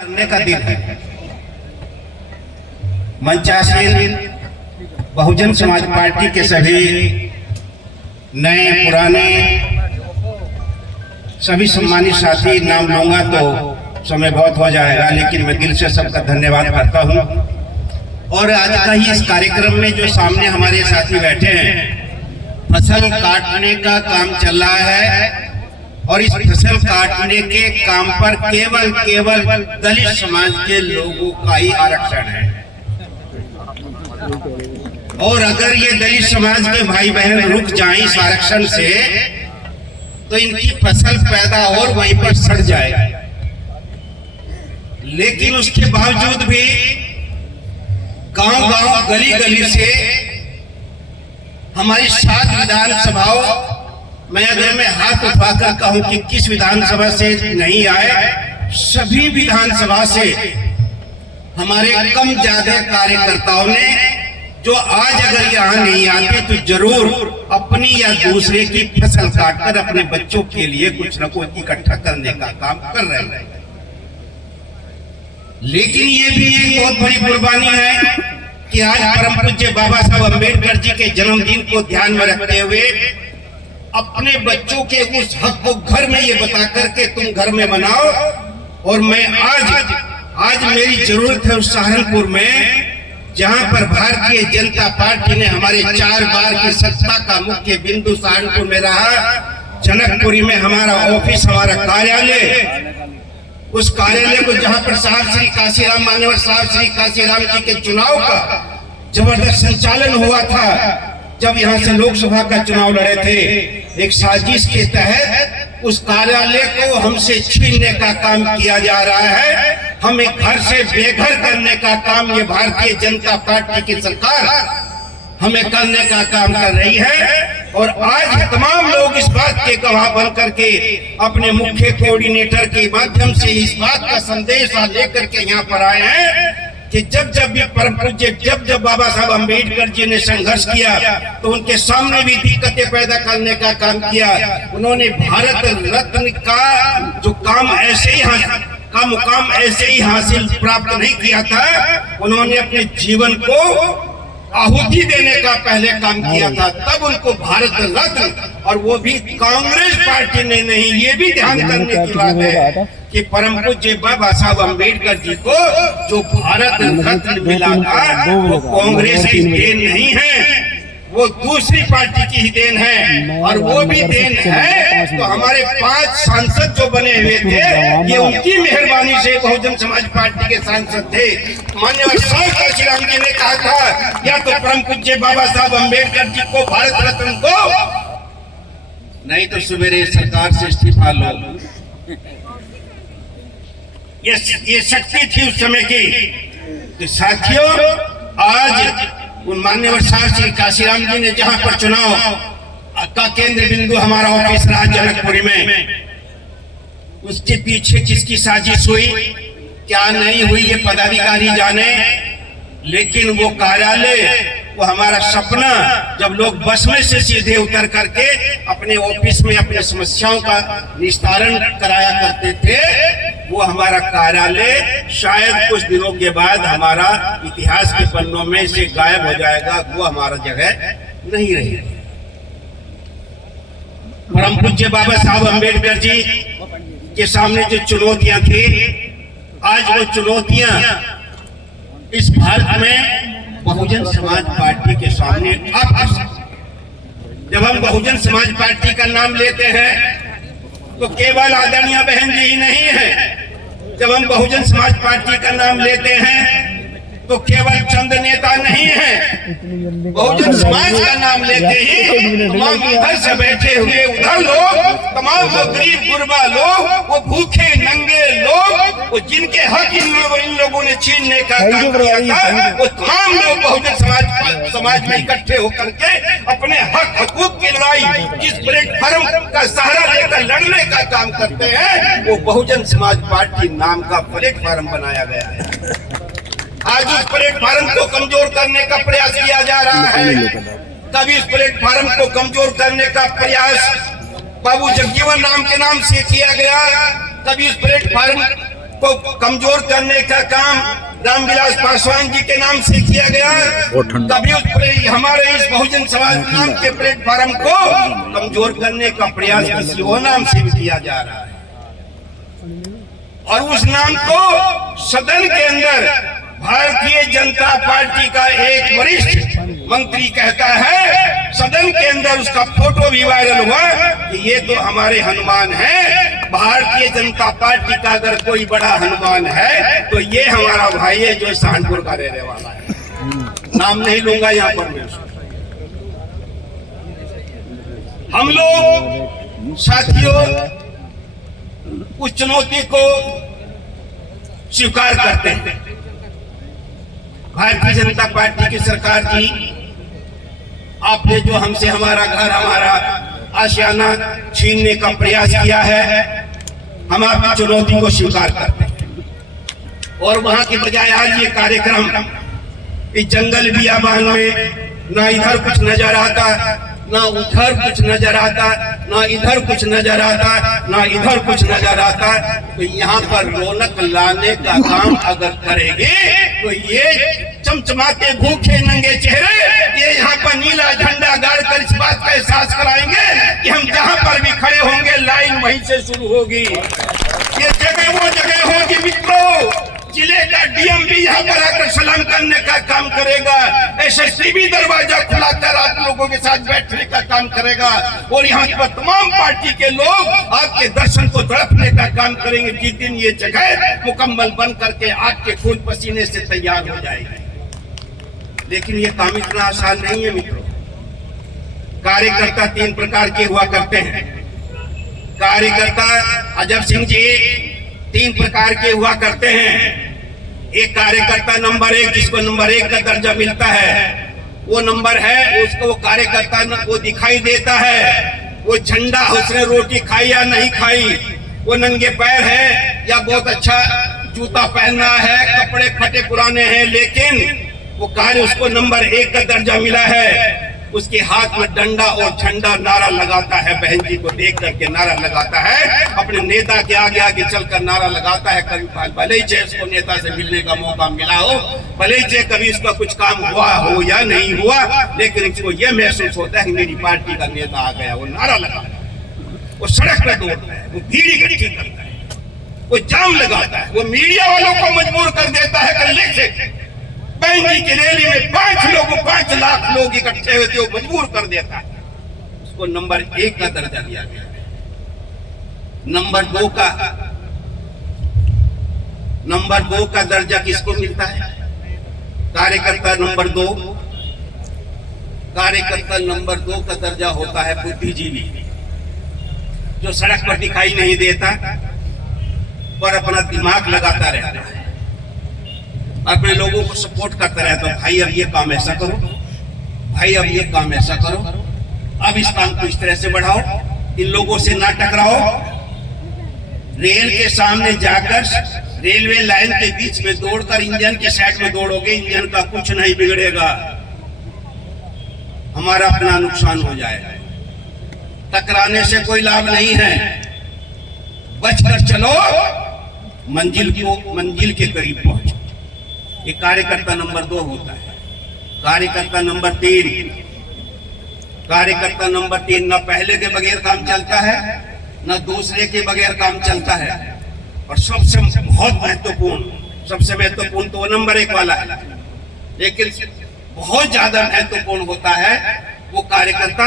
करने का दिन है। मंचासीन बहुजन समाज पार्टी के सभी नए पुराने सभी सम्मानित साथी नाम लूंगा तो समय बहुत हो जाएगा, लेकिन मैं दिल से सबका धन्यवाद करता हूं। और आज का ही इस कार्यक्रम में जो सामने हमारे साथी बैठे हैं, फसल काटने का काम चल रहा है और इस फसल काटने के काम पर केवल दलित समाज के लोगों का ही आरक्षण है। और अगर ये दलित समाज के भाई बहन रुक जाएं इस आरक्षण से तो इनकी फसल पैदा और वहीं पर सड़ जाएगी। लेकिन उसके बावजूद भी गांव-गांव गली-गली से हमारी 7 विधानसभाओं मैं अगर मैं हाथ उठाकर कहूं कि किस विधानसभा से नहीं आए, सभी विधानसभा से हमारे कम ज्यादा कार्यकर्ताओं ने जो आज अगर यहाँ नहीं आते तो जरूर अपनी या दूसरे की फसल काटकर अपने बच्चों के लिए कुछ न कुछ इकट्ठा करने का काम कर रहे हैं। लेकिन ये भी एक बहुत बड़ी कुर्बानी है कि आज परम पूज्य बाबा साहब अम्बेडकर जी के जन्मदिन को ध्यान में रखते हुए अपने बच्चों के उस हक को घर में ये बता करके तुम घर में बनाओ। और मैं आज मेरी जरूरत है उस सहारनपुर में, जहां पर भारतीय जनता पार्टी ने हमारे 4 बार की सत्ता का मुख्य बिंदु सहारनपुर में रहा। जनकपुरी में हमारा ऑफिस, हमारा कार्यालय, उस कार्यालय को जहां पर साहब श्री काशीराम मान्यवर साहब श्री काशीराम जी के चुनाव का जबरदस्त संचालन हुआ था, जब यहां से लोकसभा का चुनाव लड़े थे, एक साजिश के तहत उस कार्यालय को हमसे छीनने का काम किया जा रहा है। हमें घर से बेघर करने का काम ये भारतीय जनता पार्टी की सरकार हमें करने का काम कर रही है। और आज तमाम लोग इस बात के गवाह बन करके अपने मुख्य कोऑर्डिनेटर के माध्यम से इस बात का संदेश लेकर के यहाँ पर आए हैं कि जब भी परम पूज्य जब बाबा साहब अम्बेडकर जी ने संघर्ष किया तो उनके सामने भी दिक्कतें पैदा करने का काम किया। उन्होंने भारत रत्न का जो काम मुकाम ऐसे ही हासिल प्राप्त नहीं किया था, उन्होंने अपने जीवन को आहुति देने का पहले काम किया था, तब उनको भारत रत्न, और वो भी कांग्रेस पार्टी ने नहीं। ये भी ध्यान करने की बात है कि परम पूज्य बाबा साहब अम्बेडकर जी को जो भारत रत्न मिला था वो कांग्रेस की देन नहीं है, वो दूसरी पार्टी की ही देन है। और वो भी देन है तो हमारे 5 सांसद जो बने हुए थे ये उनकी मेहरबानी से बहुजन समाज पार्टी के सांसद थे। माननीय साहब काशीराम जी ने कहा था या तो परम पूज्य बाबा साहब अम्बेडकर जी को भारत रत्न दो, नहीं तो सवेरे सरकार से इस्तीफा लो। ये शक्ति थी उस समय की। तो साथियों, आज उन मान्यवर साहब श्री काशीराम जी ने जहां पर चुनाव का केंद्र बिंदु हमारा ऑफिस रहा जनकपुरी में, उसके पीछे किसकी साजिश हुई क्या नहीं हुई ये पदाधिकारी जाने, लेकिन वो कार्यालय, वो हमारा सपना, जब लोग बस में से सीधे उतर करके अपने ऑफिस में अपने समस्याओं का निस्तारण कराया करते थे, वो हमारा कार्यालय शायद कुछ दिनों के बाद हमारा इतिहास के पन्नों में से गायब हो जाएगा, वो हमारा जगह नहीं रहेगी। परम पूज्य बाबा साहब अम्बेडकर जी के सामने जो चुनौतियां थी, आज वो चुनौतियां इस भारत में बहुजन समाज पार्टी के सामने जब हम बहुजन समाज पार्टी का नाम लेते हैं तो केवल आदरणीय बहन जी ही नहीं है। जब हम बहुजन समाज पार्टी का नाम लेते हैं तो केवल चंद नेता नहीं है। बहुजन समाज का नाम लेते ही तमाम इधर से बैठे हुए उधर लोग, तमाम वो गरीब गुरबा लोग, वो भूखे नंगे लोग, वो जिनके हक इन लोगों ने छीनने का काम किया था, वो तमाम लोग बहुजन समाज में इकट्ठे होकर के अपने हक हकूक की लड़ाई जिस प्लेटफार्म का सहारा लेकर लड़ने का काम करते हैं, वो बहुजन समाज पार्टी नाम का प्लेटफार्म बनाया गया है। आज उस प्लेटफार्म को कमजोर करने का प्रयास किया जा रहा है। तभी इस प्लेटफार्म को कमजोर करने का प्रयास बाबू जगजीवन राम के नाम से किया गया। कभी इस प्लेटफार्म को कमजोर करने का काम रामविलास पासवान जी के नाम से किया गया। कभी हमारे इस बहुजन समाज नाम के प्लेटफॉर्म को कमजोर करने का प्रयास किसी और नाम से भी किया जा रहा है, और उस नाम को सदन के अंदर भारतीय जनता पार्टी का एक वरिष्ठ मंत्री कहता है, सदन के अंदर उसका फोटो भी वायरल हुआ कि ये तो हमारे हनुमान हैं। भारतीय जनता पार्टी का अगर कोई बड़ा हनुमान है तो ये हमारा भाई है जो सहारनपुर का रहने वाला है। नाम नहीं लूंगा यहाँ पर मैं। हम लोग साथियों उस चुनौती को स्वीकार करते हैं। भारतीय जनता पार्टी की सरकार जी, आपने जो हमसे हमारा घर, हमारा आशियाना छीनने का प्रयास किया है, हम आपकी चुनौती को स्वीकार करते हैं। और वहां के बजाय आज ये कार्यक्रम इस जंगल बियाबान में ना इधर कुछ नजर आता, ना उधर कुछ नजर आता, ना इधर कुछ नजर आता, ना इधर कुछ नजर आता, तो यहाँ पर रौनक लाने का काम अगर करेंगे तो ये चमचमाते भूखे नंगे चेहरे ये यहाँ पर नीला झंडा गाड़ कर इस बात का एहसास कराएंगे कि हम जहाँ पर भी खड़े होंगे लाइन वहीं से शुरू होगी। ये जगह वो जगह होगी मित्रों, जिले का डीएम भी यहाँ पर आकर सलाम करने का काम करेगा, एसएसपी भी दरवाजा खुला कर आप लोगों के साथ बैठने का काम करेगा, और यहाँ पर तमाम पार्टी के लोग आपके दर्शन को तड़पने का काम करेंगे। जिस दिन ये जगह मुकम्मल बन करके आपके खून पसीने से तैयार हो जाएगी। लेकिन ये काम इतना आसान नहीं है मित्रों। कार्यकर्ता 3 प्रकार के हुआ करते हैं। कार्यकर्ता अजब सिंह जी 3 प्रकार के हुआ करते हैं। एक कार्यकर्ता नंबर 1, जिसको नंबर 1 का दर्जा मिलता है, वो नंबर है, उसको वो कार्यकर्ता वो दिखाई देता है, वो झंडा उसने रोटी खाई या नहीं खाई, वो नंगे पैर है या बहुत अच्छा जूता पहनना है, कपड़े फटे पुराने हैं, लेकिन वो कार्य उसको नंबर 1 का दर्जा मिला है। उसके हाथ में डंडा और झंडा, नारा लगाता है, बहन जी को देख करके नारा लगाता है, अपने नेता के आगे आगे चलकर नारा लगाता है। कभी भले ही चाहे उसको नेता से मिलने का मौका मिला हो, भले ही चाहे कभी उसका कुछ काम हुआ हो या नहीं हुआ, लेकिन उसको यह महसूस होता है कि मेरी पार्टी का नेता आ गया। वो नारा लगाता है, वो सड़क पर दौड़ता है, वो भीड़ इकट्ठी करता है, वो जाम लगाता है, वो मीडिया वालों को मजबूर कर देता है कि लिखे बहन जी की रैली में 5 लाख लोग इकट्ठे हुए थे, वो मजबूर कर देता है। उसको नंबर 1 का दर्जा दिया गया। नंबर 2 का दर्जा किसको मिलता है? कार्यकर्ता नंबर 2। कार्यकर्ता नंबर 2 का दर्जा होता है बुद्धिजीवी, जो सड़क पर दिखाई नहीं देता पर अपना दिमाग लगाता रहता है, अपने लोगों को सपोर्ट करता रहता है। भाई अब ये काम ऐसा करो, भाई अब ये काम ऐसा करो, अब इस काम को इस तरह से बढ़ाओ, इन लोगों से ना टकराओ। रेल के सामने जाकर रेलवे लाइन के बीच में दौड़कर इंजन के साइड में दौड़ोगे, इंजन का कुछ नहीं बिगड़ेगा, हमारा अपना नुकसान हो जाएगा। टकराने से कोई लाभ नहीं है, बचकर चलो, मंजिल के करीब पहुंचो। ये कार्यकर्ता नंबर 2 होता है। कार्यकर्ता नंबर 3, कार्यकर्ता नंबर 3 न पहले के बगैर काम चलता है, न दूसरे के बगैर काम चलता है, और सबसे महत्वपूर्ण तो वो नंबर 1 वाला है, लेकिन बहुत ज्यादा महत्वपूर्ण होता है वो कार्यकर्ता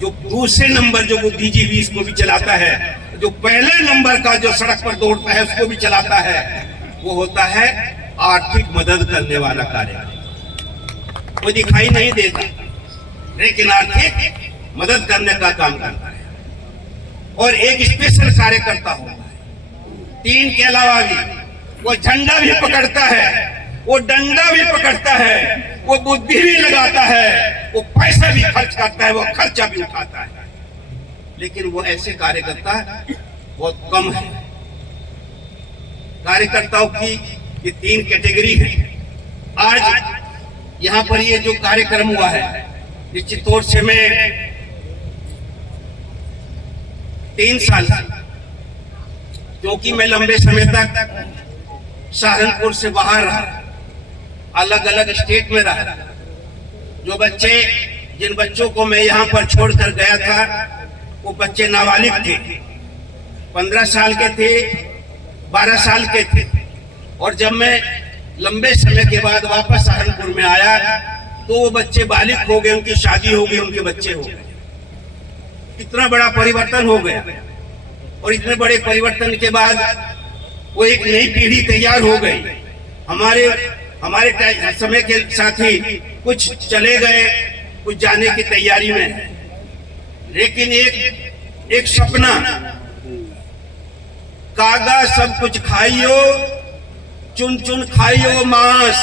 जो दूसरे नंबर, जो बुद्धिजीवी इसको भी चलाता है, जो पहले नंबर का जो सड़क पर दौड़ता है उसको भी चलाता है, वो होता है आर्थिक मदद करने वाला कार्यकर्ता। वो दिखाई नहीं देता लेकिन आर्थिक मदद करने का काम करता है। और एक स्पेशल कार्यकर्ता होता है 3 के अलावा भी, वो झंडा भी पकड़ता है, वो डंडा भी पकड़ता है, वो बुद्धि भी लगाता है, वो पैसा भी खर्च करता है, वो खर्चा भी उठाता है। लेकिन वो ऐसे कार्यकर्ता बहुत कम है। कार्यकर्ताओं की ये 3 कैटेगरी है। आज यहाँ पर ये जो कार्यक्रम हुआ है, निश्चित तौर से मैं 3 साल से क्योंकि मैं लंबे समय तक सहारनपुर से बाहर रहा, अलग अलग स्टेट में रहा। जो बच्चे, जिन बच्चों को मैं यहाँ पर छोड़कर गया था, वो बच्चे नाबालिग थे, 15 साल के थे, 12 साल के थे। और जब मैं लंबे समय के बाद वापस सहारनपुर में आया तो वो बच्चे बालिग हो गए, उनकी शादी हो गई, उनके बच्चे हो गए। इतना बड़ा परिवर्तन हो गया। और इतने बड़े परिवर्तन के बाद वो एक नई पीढ़ी तैयार हो गई। हमारे समय के साथी कुछ चले गए, कुछ जाने की तैयारी में, लेकिन एक सपना, कागा सब कुछ खाइयो, चुन चुन खाइयो मांस,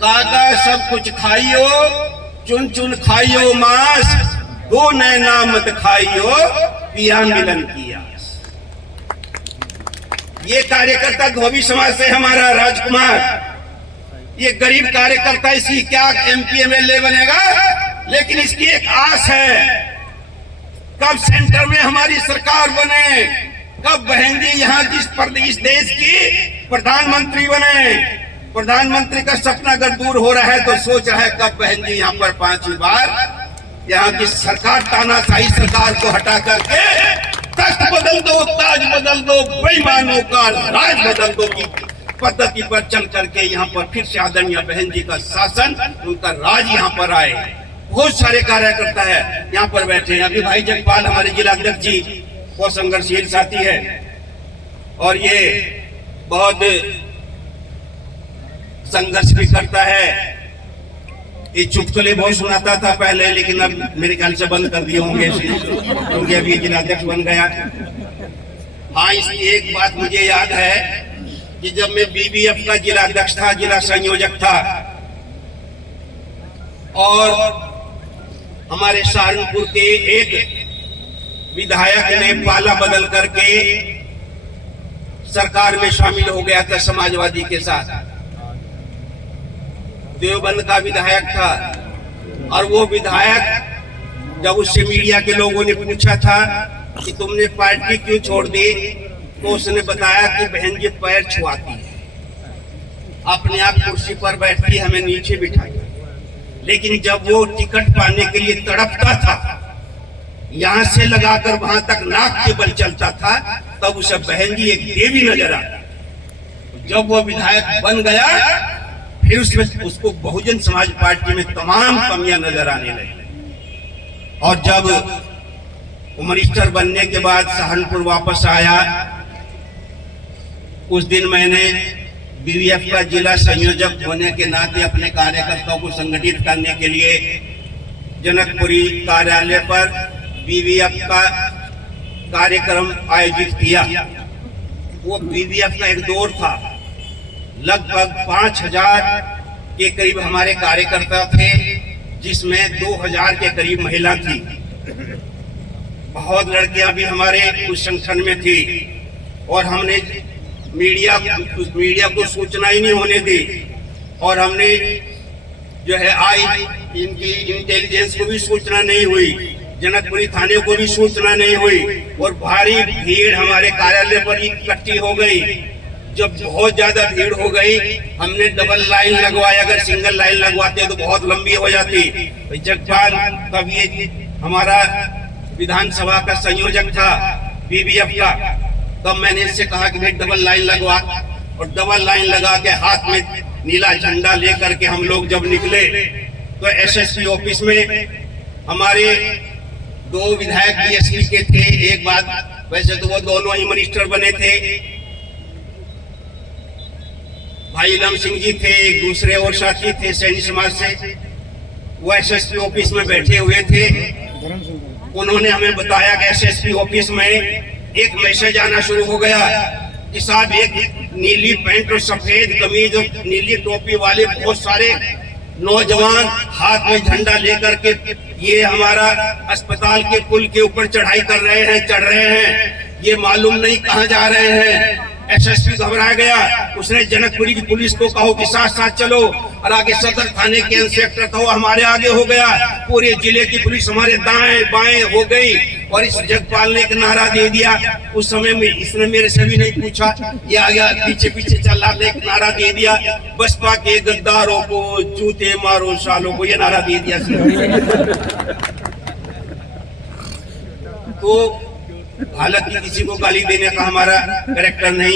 कागा सब कुछ खाइयो, चुन चुन खाइयो मांस, दो नैना मत खाइयो, पिया मिलन की आस। ये कार्यकर्ता धोबी समाज से हमारा राजकुमार, ये गरीब कार्यकर्ता, इसकी क्या MP MLA बनेगा, लेकिन इसकी एक आस है, कब सेंटर में हमारी सरकार बने, कब बहन जी यहाँ इस देश की प्रधानमंत्री बने। प्रधानमंत्री का सपना अगर दूर हो रहा है तो सोच रहा है कब बहन जी यहाँ पर 5वीं बार यहाँ की सरकार, तानाशाही सरकार को हटा करके तख्त बदल दो, ताज बदल दो, बेईमानों का राज बदल दो की पद्धति पर चल करके यहाँ पर फिर से आदरणीय बहन जी का शासन, उनका राज यहाँ पर आए। बहुत सारे कार्यकर्ता है यहाँ पर बैठे हैं। अभी भाई जगपाल हमारे जिला अध्यक्ष जी बहुत संघर्षशील साथी है और ये बहुत संघर्ष भी करता है। ये चुटकुले बहुत सुनाता था पहले, लेकिन अब मेरे ख्याल से बंद कर दिए होंगे क्योंकि अभी जिला अध्यक्ष बन गया। हाँ, इसकी एक बात मुझे याद है कि जब मैं BBF का जिला अध्यक्ष था, जिला संयोजक था, और हमारे सहारनपुर के एक विधायक ने पाला बदल करके सरकार में शामिल हो गया था समाजवादी के साथ। देवबंद का विधायक था और वो विधायक जब उससे मीडिया के लोगों ने पूछा था कि तुमने पार्टी क्यों छोड़ दी, तो उसने बताया कि बहन जी पैर छुआती है, अपने आप कुर्सी पर बैठती, हमें नीचे बिठाई। लेकिन जब वो टिकट पाने के लिए तड़पता था, यहाँ से लगाकर वहां तक नाक के बल चलता था, तब उसे बहन जी एक देवी नजर आई। जब वो विधायक बन गया, फिर उसको बहुजन समाज पार्टी में तमाम कमियां नजर आने लगी। और जब वो मिनिस्टर बनने के बाद सहारनपुर वापस आया, उस दिन मैंने BBF का जिला संयोजक होने के नाते अपने कार्यकर्ताओं को संगठित करने के लिए जनकपुरी कार्यालय पर BBF का कार्यक्रम आयोजित किया। वो BBF का एक दौर था, लगभग 5000 के करीब हमारे कार्यकर्ता थे, जिसमें 2000 के करीब महिला थी। बहुत लड़कियां भी हमारे उस संगठन में थी और हमने मीडिया को सूचना ही नहीं होने दी। और हमने जो है इनकी इंटेलिजेंस को भी सूचना नहीं हुई, जनकपुरी थाने को भी सूचना नहीं हुई, और भारी भीड़ हमारे कार्यालय पर इकट्ठी हो गई। जब बहुत ज्यादा भीड़ हो गई, हमने डबल लाइन लगवाई। अगर सिंगल लाइन लगवाते तो बहुत लंबी हो जाती। जगपाल तब ये हमारा विधानसभा का संयोजक था BBF का, तब मैंने इससे कहा कि भाई डबल लाइन लगवा, और डबल लाइन लगा के हाथ में नीला झंडा लेकर के हम लोग जब निकले तो SSP ऑफिस में हमारे 2 विधायक BSP के थे। एक बात, वैसे तो वो दोनों ही मिनिस्टर बने थे, भाई लम सिंह जी थे, एक दूसरे और साथी थे सैनी समाज से, वो SSP ऑफिस में बैठे हुए थे। उन्होंने हमें बताया कि SSP ऑफिस में एक मैसेज आना शुरू हो गया कि साहब एक नीली पैंट और सफेद कमीज और नीली टोपी वाले बहुत सारे नौजवान हाथ में झंडा लेकर के ये हमारा अस्पताल के पुल के ऊपर चढ़ाई कर रहे हैं, चढ़ रहे हैं, ये मालूम नहीं कहां जा रहे हैं। एसएसपी घबरा गया। उसने जनकपुरी की पुलिस को कहो कि साथ साथ चलो, और आगे सदर थाने के इंस्पेक्टर था वो हमारे आगे हो गया, पूरे जिले की पुलिस हमारे दाएं बाएं हो गई। और इस जगपाल ने एक नारा दे दिया। उस समय में इसने मेरे से भी नहीं पूछा, ये आ गया पीछे पीछे चल रहा था, एक नारा दे दिया, बसपा के गद्दारों को जूते मारो सालों को, ये नारा दे दिया। तो हालांकि किसी को गाली देने का हमारा कैरेक्टर नहीं।